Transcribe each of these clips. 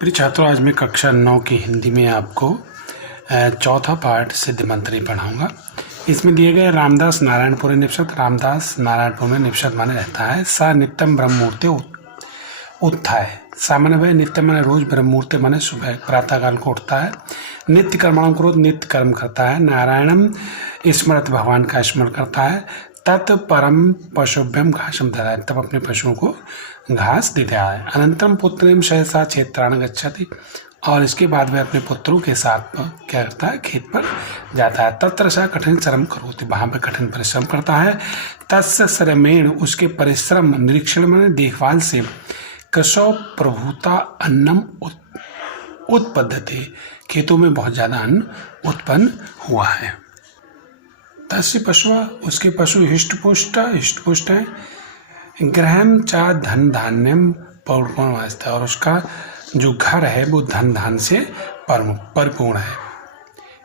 प्रिय छात्रों, आज मैं कक्षा 9 की हिंदी में आपको चौथा पाठ सिद्ध मंत्री पढ़ाऊंगा। इसमें दिए गए रामदास नारायणपुरी निपसत। रामदास नारायणपुर में निपसत माने रहता है। सा नित्यम ब्रह्मूर्ति उत्थाय। सामान्य भाई नित्य माने रोज, ब्रह्मूर्ति माने सुबह प्रातःकाल को उठता है। नित्य कर्मणाम करो, नित्य कर्म करता है। नारायणम स्मृत, भगवान का स्मरण करता है। तत् परम पशुभ्यम घासम ददाति, तब अपने पशुओं को घास देता है। अनंतरम पुत्रेम सहसा क्षेत्राण गच्छति, और इसके बाद वह अपने पुत्रों के साथ क्या करता है, खेत पर जाता है। तत्र सा कठिन श्रम करोति, वहाँ पर कठिन परिश्रम करता है। तस्य श्रमेण, उसके परिश्रम निरीक्षण में देखभाल से कृषौ प्रभुता अन्नम उत्पद्यते, खेतों में बहुत ज़्यादा अन्न उत्पन्न हुआ है। तस्य पशुआ, उसके पशु हिष्टपुष्ट है। गृहम चा धन धान्यम परिपूर्ण वास्ता, और उसका जो घर है वो धन धान से परिपूर्ण है।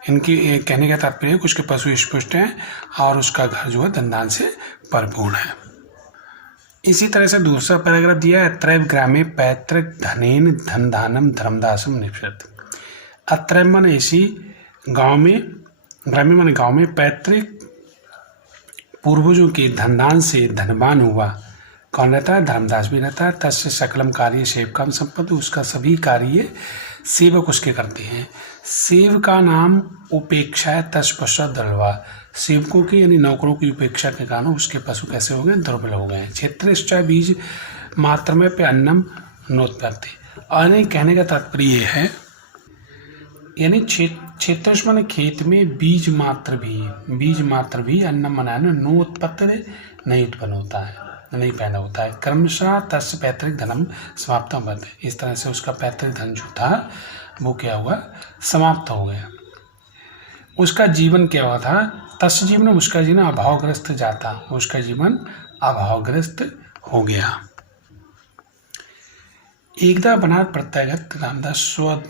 इनकी कहने का तात्पर्य है कि उसके पशु हिष्टपुष्ट हैं और उसका घर जो है धन धान से परिपूर्ण है। इसी तरह से दूसरा पैराग्राफ दिया है। अत्रैव ग्रामे पैतृक धनेन धन धानम धर्मदासम निपसत। अत्रैव माने इसी गांव में, ग्रामीण माने गांव में, पैतृक पूर्वजों के धनदान से धनवान हुआ कौन रहता है, धर्मदास भी रहता है। तस्य सकलम कार्य सेवकम संपत्ति, उसका सभी कार्य सेवक उसके करते हैं। सेव का नाम उपेक्षा है। तस् पश्चात दृढ़वा, सेवकों की यानी नौकरों की उपेक्षा के कारण उसके पशु कैसे हो गए, दुर्बल हो गए। क्षेत्र बीज मात्र में पे अन्नम नोत्पत्ति, और कहने का तात्पर्य ये है, यानी क्षेत्र माने खेत में बीज मात्र भी अन्न मनाने नो उत्पत्ति नहीं उत्पन्न होता है, नहीं पैदा होता है। क्रमशः तस्य पैतृक धनम समाप्त होता, इस तरह से उसका पैतृक धन जो था वो क्या हुआ, समाप्त हो गया। उसका जीवन क्या हुआ था, तस्य जीवन, उसका जीवन अभावग्रस्त जाता, उसका जीवन अभावग्रस्त हो गया। एकदा बनात प्रत्यागत रामदास स्व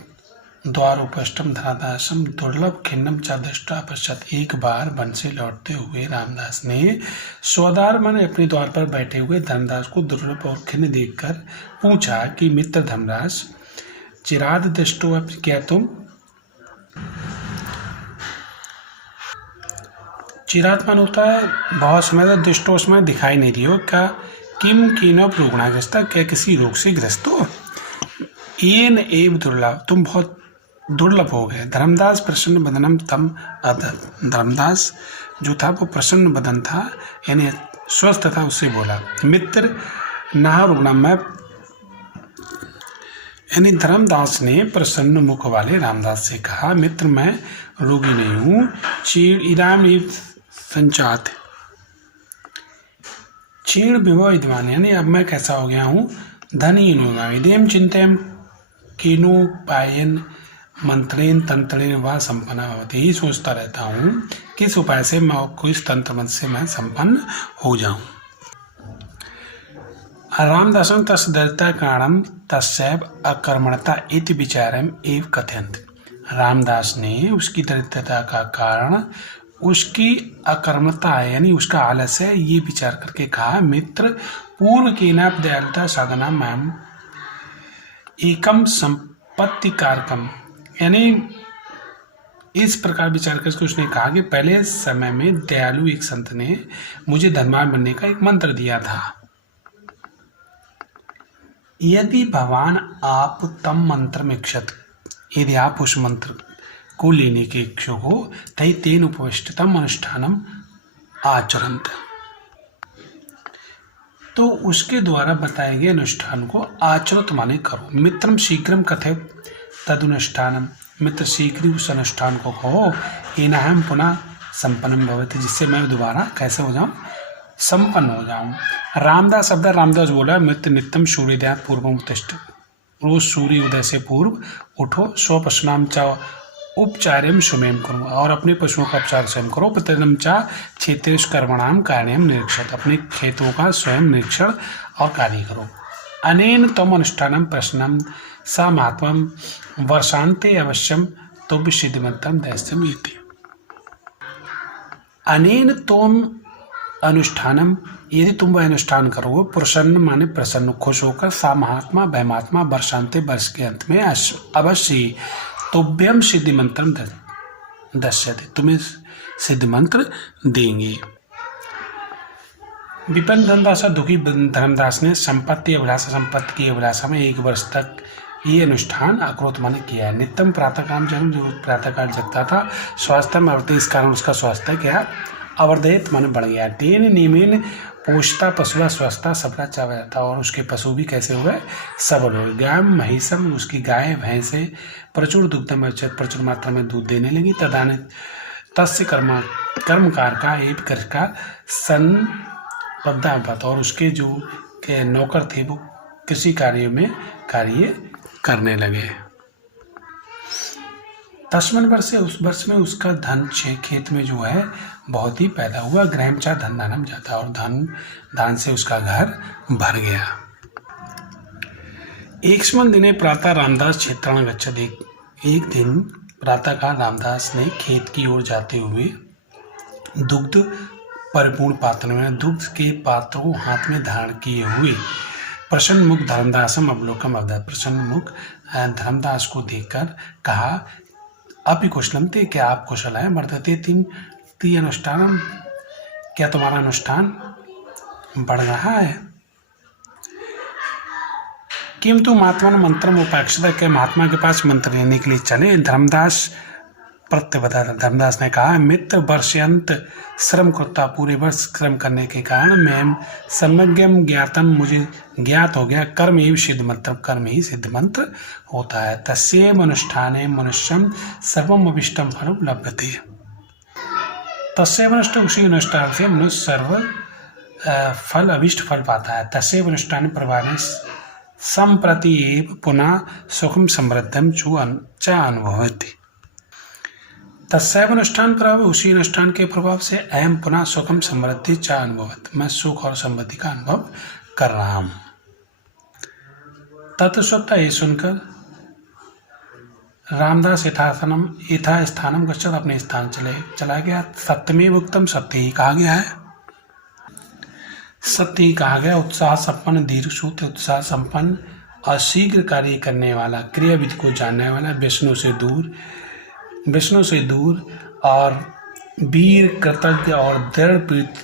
द्वार उपष्टम धनादासम दुर्लभ खिन्नम चा दृष्टा पश्चात, एक बार वन से लौटते हुए रामदास ने स्वद्वार माने अपने द्वार पर बैठे हुए धर्मदास को दुर्लभ और खिन्न देखकर पूछा कि मित्र धर्मदास, चिराद दृष्टो, क्या तुम चिराद मान होता है बहुत समय तक, दृष्टो उसमें दिखाई नहीं दियो, क्या किम कीनव रोगणाग्रस्त, क्या किसी रोग से ग्रस्त हो। येन एव दुर्लभ, तुम बहुत दुर्लभ हो गए। धर्मदास प्रसन्न बदनम तम अदत, धर्मदास जो था वो प्रसन्न बदन था यानी स्वस्थ था, उससे बोला मित्र ना रुग्णम, मैं यानी धर्मदास ने प्रसन्न मुख वाले रामदास से कहा, मित्र मैं रोगी नहीं हूँ। चीड़ इदाम संचात चीड़ विभव विद्वान, यानी अब मैं कैसा हो गया हूँ, धनहीन हो गया। इदेम चिंतन किनु पायन मंत्रेन तंत्रेन व संपन्न भवति, यही सोचता रहता हूँ किस उपाय से मैं किस तंत्र मंत्र से मैं संपन्न हो जाऊँ। रामदासं तस्य दरिद्रता कारणम तस्यैव अकर्मणता इति विचारम एव कथयन्ति, रामदास ने उसकी दरिद्रता का कारण उसकी अकर्मता है यानी उसका आलस्य है, ये विचार करके कहा, मित्र पूर्व केना दयालुता साधना मैम एकम संपत्ति कारकम, यानी इस प्रकार विचार करके उसने कहा कि पहले समय में दयालु एक संत ने मुझे धनवान बनने का एक मंत्र दिया था। यदि भगवान आप तम मंत्र इच्छत, यदि आप उस मंत्र को लेने के इच्छुक हो, तई तेन उपविष्टतम अनुष्ठानम आचरंत, तो उसके द्वारा बताए गए अनुष्ठान को आचरित माने करो। मित्रम शीघ्रम कथय तदनुष्ठानम, मित्र शीघ्र उस अनुष्ठान को कहो, एनाहम पुनः संपन्नम भवति, जिससे मैं दोबारा कैसे हो जाऊं, संपन्न हो जाऊं। रामदास शब्द, रामदास बोला, मित्र नित्यम सूर्योदयात् पूर्वम उत्तिष्ठ, रोज सूर्य उदय से पूर्व उठो। स्वपशुनाम च उपचार्यम स्वयं करो, और अपने पशुओं का उपचार स्वयं करो। प्रतिदिनम चा क्षेत्रेश कर्मणाम कार्यम निरीक्षत, अपने खेतों का स्वयं निरीक्षण और कार्य करो। अनेन तम अनुष्ठानम प्रश्नम सा महात्मा वर्षांते अवश्यम तो विसिद्धिमंतम दैस्यम इति। अनेन तम अनुष्ठानम, यदि तुम वह अनुष्ठान करोगे, प्रसन्न माने प्रसन्न, खुश होकर, सा महात्मा वह महात्मा, वर्षांते वर्ष के अंत में अवश्य तुभ्यम सिद्धि मंत्रम दस्यते, तुम्हें सिद्ध मंत्र देंगे। विपिन धनदास दुखी धर्मदास ने संपत्ति अभिलाषा, संपत्ति की अभिलाषा में 1 वर्ष तक ये अनुष्ठान अक्रोध माने किया है। नित्यम प्रातःकाल जन्म, जो प्रातःकाल जगता था, स्वास्थ्य में अवर्ते, इस कारण उसका स्वास्थ्य क्या अवर्धेत माने बढ़ गया। तेन नियमेन पोषता पशुआ स्वस्थता सबला चावा जाता, और उसके पशु भी कैसे हुए, सबल हो। गाय महिषम, उसकी गाय भैंसे प्रचुर दुग्धम, प्रचुर मात्रा में दूध देने लगी। तदान तस्य कर्मकार का एक कर का सन पद्मावत, और उसके जो के नौकर थे वो कृषि कार्य में कार्य करने लगे। 10वें वर्ष से उस वर्ष में उसका धन खेत में जो है बहुत ही पैदा हुआ। ग्रहमचा धन दानम जाता, और दान से उसका घर भर गया। 1वें दिने प्रातः रामदास क्षेत्राण गच्छत, एक दिन प्रातः काल रामदास ने खेत की ओर जाते हुए दुग्ध परिपूर्ण पात्र में दुग्ध के पात्रों हाथ में धारण किए हुए प्रसन्न मुख धर्मदासम अवलोकम अवधा, प्रसन्न मुख धर्मदास को देखकर कहा, अपि कुशलम ते, क्या आप कुशल हैं? वर्धते ती अनुष्ठानम, क्या तुम्हारा अनुष्ठान बढ़ रहा है? किंतु महात्मा ने मंत्र उपाक्षता, के महात्मा के पास मंत्र लेने के लिए चले। धर्मदास प्रत्यवधा, धर्मदास ने कहा, मित्र वर्षयंत श्रम करता, पूरे वर्ष श्रम करने के कारण मैं सम्यग्यम ज्ञातम, मुझे ज्ञात हो गया, कर्म ही सिद्ध मंत्र, कर्म ही सिद्ध मंत्र होता है। तस्यैव अनुष्ठाने मनुष्यम सर्वम अभिष्टम फलम लभ्यते, तस्यैव अनुष्ठान, उसी अनुष्ठान से मनुष्य सर्व फल अभिष्ट फल पाता है। तस्यैव अनुष्ठान प्रभावे संप्रति एव पुनः सुखम समृद्धम च अनुभवति, तस्यैव अनुष्ठान प्रभाव, उसी अनुष्ठान के प्रभाव से अयम पुनः सुखम समृद्धि च अनुभवत, मैं सुख और समृद्धि का अनुभव कर रहा हूँ। तत्सत्ता ये सुनकर रामदास यथा स्थानम गच्छत, अपने स्थान चला गया। सत्यमेव उक्तम, सत्य ही कहा गया है, सत्य ही कहा गया। उत्साह संपन्न, दीर्घसूत्र, उत्साह संपन्न और शीघ्र कार्य करने वाला, क्रिया विधि को जानने वाला, विष्णु से दूर और वीर, कृतज्ञ और दृढ़ प्रीत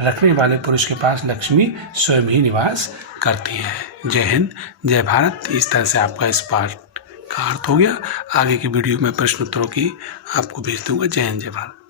रखने वाले पुरुष के पास लक्ष्मी स्वयं ही निवास करती है। जय हिंद, जय भारत। इस तरह से आपका इस पाठ का अर्थ हो गया। आगे की वीडियो में प्रश्न उत्तरों की आपको भेज दूंगा। जय हिंद, जय भारत।